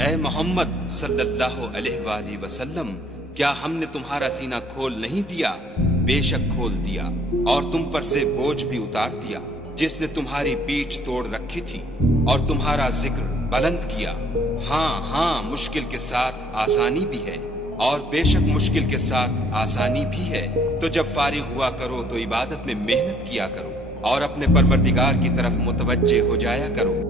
اے محمد صلی اللہ علیہ وآلہ وسلم، کیا ہم نے تمہارا سینہ کھول نہیں دیا؟ بے شک کھول دیا، اور تم پر سے بوجھ بھی اتار دیا جس نے تمہاری پیٹھ توڑ رکھی تھی، اور تمہارا ذکر بلند کیا۔ ہاں ہاں، مشکل کے ساتھ آسانی بھی ہے، اور بے شک مشکل کے ساتھ آسانی بھی ہے۔ تو جب فارغ ہوا کرو تو عبادت میں محنت کیا کرو، اور اپنے پروردگار کی طرف متوجہ ہو جایا کرو۔